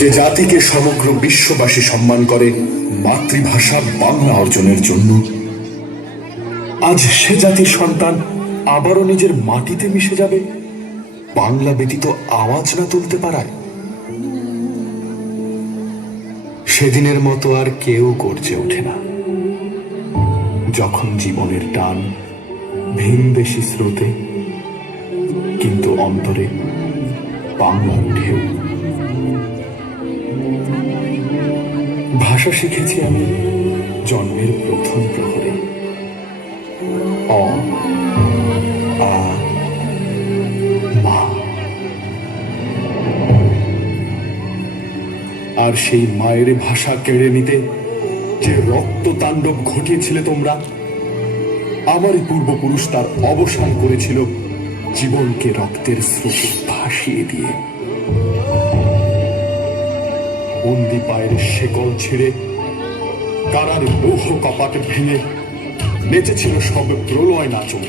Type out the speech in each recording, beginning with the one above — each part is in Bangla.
যে জাতিকে সমগ্র বিশ্ববাসী সম্মান করে মাতৃভাষা বাংলা অর্জনের জন্য, আজ সে জাতির সন্তান আবারও নিজের মাটিতে মিশে যাবে বাংলা ব্যতীত আওয়াজ না তুলতে পারায়। সেদিনের মতো আর কেউ গর্জে ওঠে না যখন জীবনের টান ভিনদেশি স্রোতে, কিন্তু অন্তরে বাংলার ঢেউ। ভাষা শিখেছি আমি জন্মের প্রথম প্রহরে, অ আ মা। আর সেই মায়ের ভাষা কেড়ে নিতে যে রক্ত তাণ্ডব ঘটিয়েছিলে তোমরা, আমারই পূর্বপুরুষ তার অবসান করেছিল জীবনকে রক্তের স্রোতে ভাসিয়ে দিয়ে। বন্দি পায়ের শেকল ছিঁড়ে কারার লৌহ কপাট ভেঙে নেচেছিল সব প্রলয় নাচন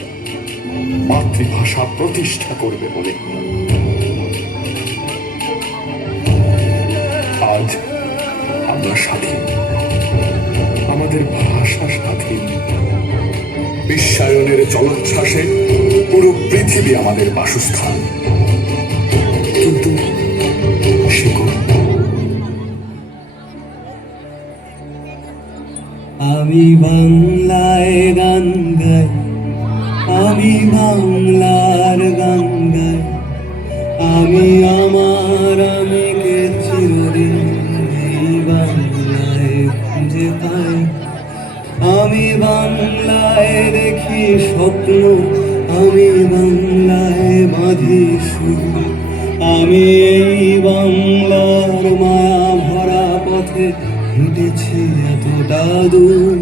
মাতৃভাষা প্রতিষ্ঠা করবে বলে। আজ আমরা স্বাধীন, আমাদের ভাষা স্বাধীন। বিশ্বায়নের জলোচ্ছ্বাসে পুরো পৃথিবী আমাদের বাসস্থান, কিন্তু আমি বাংলায় গান গাই, আমি বাংলার গান গাই, আমি আমার আমিকে চিরদিন এই বাংলায় খুঁজে পাই। আমি বাংলায় দেখি স্বপ্ন, আমি বাংলায় বাঁধি সুর। আমি এই বাংলার মায়া ভরা পথে হেঁটেছি এতটা দূর।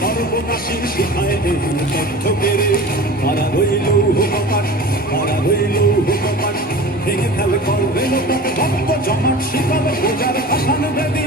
সর্বনাশী শিখায় তথ্য কেড়ে মারা হইল হুকপাট, মারা হইল হুকপাট, ভেঙে ফেলে করবে রক্ত জমাট শিকাল বোঝার ভাষান বেদি।